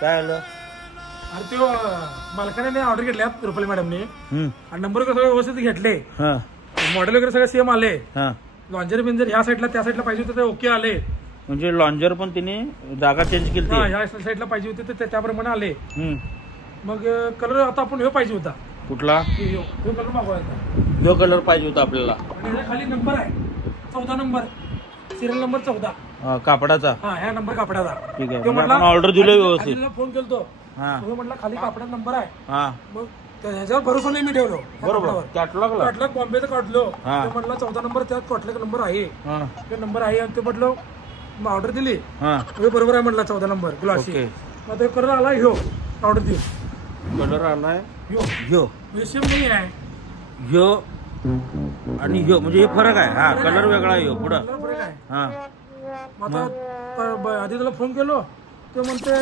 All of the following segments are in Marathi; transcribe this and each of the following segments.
काय आलं? अरे तो मालकाने ऑर्डर घेतल्या रुपाली मॅडमने आणि नंबर वगैरे सगळे व्यवस्थित घेतले, मॉडेल वगैरे सगळे सेम आले, लॉन्जर बिंजर ह्या साईडला त्या साईडला पाहिजे होते ते ओके आले. म्हणजे लॉन्जर पण तिने जागा चेंज केली, ह्या साईडला पाहिजे होते ते त्याप्रमाणे आले. मग कलर आता आपण हे पाहिजे होता. कुठला? हे कलर मागवायचा, जो कलर पाहिजे होता आपल्याला. आणि खाली नंबर आहे 14 नंबर, सिरियल नंबर 14 कापडाचा. हा, ह्या नंबर कापडाचा. ठीक आहे, ऑर्डर दिलं व्यवस्थित. फोन केलतो, म्हटलं खाली कापडा नंबर आहे. मग ह्याच्यावर भरोसा नाही मी ठेवलो. बरोबर, कॅटलॉग बॉम्बेचं काढलो, म्हटलं 14 नंबर त्यात कॉटलॅग नंबर आहे, ते नंबर आहे. आणि ते म्हटलं ऑर्डर दिली, बरोबर आहे म्हटलं 14 नंबर ग्लॉसी. मग ते कलर आला, ह्यो ऑर्डर दिली, कलर आलाय ह्यो सेम नाही आहे. ह्यो आणि ह्यो म्हणजे हे फरक आहे. हा, कलर वेगळा आहे ह्यो पुढं. फरक आहे. हा, आता आधी त्याला फोन केलो, ते म्हणते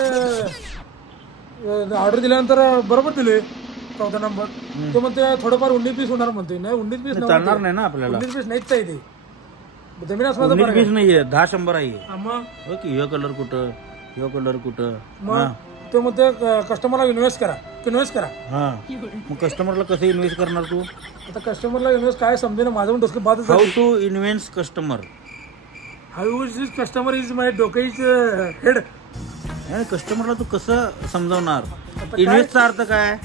ऑर्डर दिल्यानंतर बरोबर दिले 14 नंबर. ते म्हणते थोडंफार 19 पीस होणार म्हणते. नाही 19 पीस चालणार नाही ना आपल्याला. 19 पीस नाहीच आहे ते, जमीन असणार 19 पीस नाहीये, 10-100 आहे. मग ओके, ह्यो कलर कुठं, ह्यो कलर कुठं. मग ते म्हणते कस्टमरला इन्व्हेस्ट करा. हा, मग कस्टमरला कसं इन्व्हेस्ट करणार तू? आता कस्टमरला इन्व्हेस्ट काय समजेल, माझं पण डोसं बादच. How to invest customer? How is customer is my डोके इज हेड. कस्टमरला तू कसं समजावणार? इन्व्हेस्टचा अर्थ काय?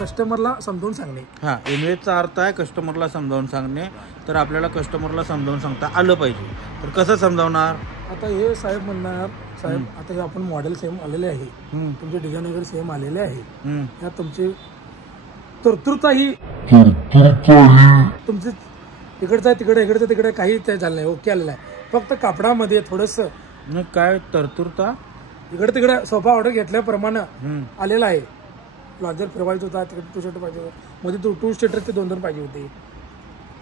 कस्टमरला समजावून सांगणे. हा, इन्व्हेस्टचा अर्थ आहे कस्टमरला समजावून सांगणे. तर आपल्याला कस्टमरला समजावून सांगता आलं पाहिजे. तर कसं समजावणार? आता हे साहेब म्हणणार, साहेब आता हे आपण मॉडेल सेम आलेले आहे, तुमचे डिझाईन वगैरे सेम आलेले आहे, यात तुमची तरतूरताही तुमची इकडचा तिकडे, इकडचं तिकडे काही ते झालं नाही, ओके आलेलं आहे. फक्त कापडामध्ये थोडस काय तरतूरता, इकडे तिकडे सोफा ऑर्डर घेतल्याप्रमाणे आलेला आहे. लॉन्जर फिरवायचं होता, तिकडे 2 सीटर पाहिजे होतं, मध्ये 2 सीटर ते 2 पाहिजे होते.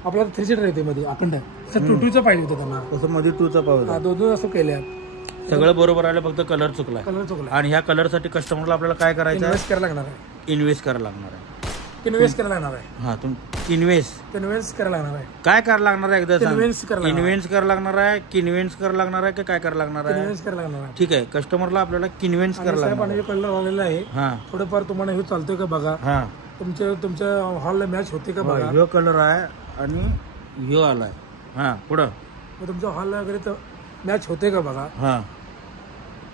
आपल्याला 3 सीटर येते मध्ये अखंड, 2चं पाहिजे होतं त्यांना. तसं मध्ये 2चा पाहिजे, 2 असं केल्या. सगळं बरोबर आलं, फक्त कलर चुकला. आणि ह्या कलर साठी कस्टमरला आपल्याला काय करायचं? इन्व्हेस्ट करायला लागणार आहे. इन्व्हेस्ट करायला लागणार आहे. हा, तुम्ही इन्व्हेस्ट करायला लागणार आहे. काय करायला लागणार आहे एकदा सांग. इन्व्हेस्ट करायला लागणार आहे, किन्व्हेन्स करायला लागणार आहे, की काय करायला लागणार आहे? इन्व्हेस्ट करायला लागणार आहे. ठीक आहे, कस्टमरला आपल्याला किन्व्हेन्स करायला लागणार. कलर आलेला आहे, थोडंफार तुम्हाला हे चालतोय का बघा, तुमच्या हॉलला मॅच होते का बघा. ह्यो कलर आहे आणि ह्यो आलाय. हा, पुढं तुमच्या हॉलला वगैरे तर मॅच होते का बघा. हा,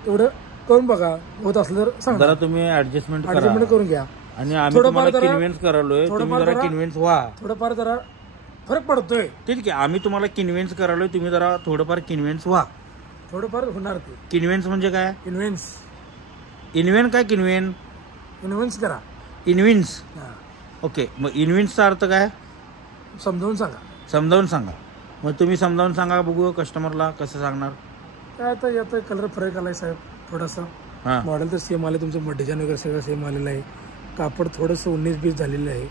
तेवढं करून बघा, होत असलं तर सांगा. जरा तुम्ही ऍडजस्टमेंट करून घ्या. आणि आम्ही तुम्हाला किन्व्हेन्स करालोय, तुम्ही जरा किन्व्हेन्स व्हा. थोडंफार जरा फरक पडतोय. ठीक आहे, आम्ही तुम्हाला किन्व्हेन्स करालोय, तुम्ही जरा थोडंफार किन्व्हेन्स व्हा. थोडंफार होणार ते. किन्व्हेन्स म्हणजे काय? इन्व्हेन्स काय इन्व्हेन्स करा. इन्व्हेन्स, ओके. मग इन्व्हेन्सचा अर्थ काय? समजावून सांगा. मग तुम्ही समजावून सांगा बघू, कस्टमरला कसं सांगणार? काय आता यात कलर फरक आलाय साहेब थोडासा. मॉडेल तर सेम आले, तुमचं डिझाईन वगैरे सगळं सेम आलेलं आहे. कापड थोडंसं 19-20 झालेलं आहे.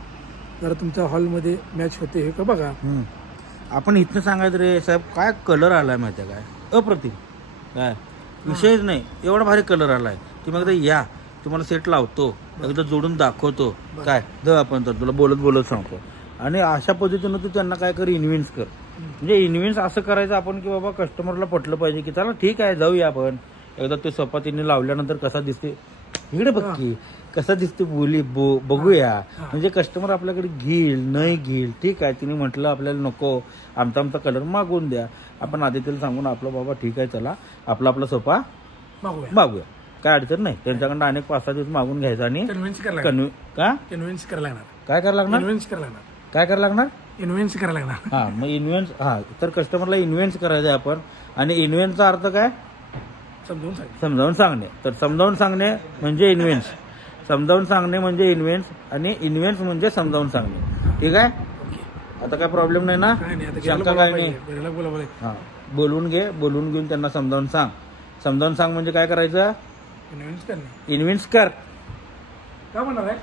जरा तुमच्या हॉलमध्ये मॅच होते हे का बघा. आपण इथनं सांगायचं रे साहेब, काय कलर आलाय माहिती आहे काय? अप्रतिम, काय विषयच नाही, एवढा भारी कलर आलाय. तुम्ही एकदा या, तुम्हाला सेट लावतो, एकदा जोडून दाखवतो. काय आपण तर तुला बोलत सांगतो. आणि अशा पद्धतीनं तू त्यांना काय कर, इन्व्हेन्स कर. म्हणजे इन्व्हेन्स असं करायचं आपण की बाबा कस्टमरला पटलं पाहिजे की चला ठीक आहे जाऊया आपण. एकदा ते सोफा तिने लावल्यानंतर कसा दिसते, इकडे बघ की कसा दिसते, बघूया. म्हणजे कस्टमर आपल्याकडे घेईल नाही घेईल, ठीक आहे. तिने म्हटलं आपल्याला नको, आमचा कलर मागवून द्या. आपण आधी त्याला सांगून आपलं बाबा ठीक आहे चला आपला सोफा मागूया, काय अडचण नाही. त्यांच्याकडनं अनेक 5-6 दिवस मागून घ्यायचा आणि कन्व्हिन्स करायला लागणार. काय करायला लागणार? इन्व्हेन्स करायला लागणार. हा, मग इन्व्हेन्स, हा, तर कस्टमरला इन्व्हेन्स करायचं आपण. आणि इन्व्हेन्सचा अर्थ काय? समजावून सांगणे. तर समजावून सांगणे म्हणजे इन्व्हेन्स, समजावून सांगणे म्हणजे इन्व्हेन्स, आणि इन्व्हेन्स म्हणजे समजावून सांगणे. ठीक आहे, आता काय प्रॉब्लेम नाही ना? शंका काय नाही. हा, बोलवून घेऊन त्यांना समजावून सांग म्हणजे काय करायचं? इन्व्हेन्स कर. काय म्हणणार आहे?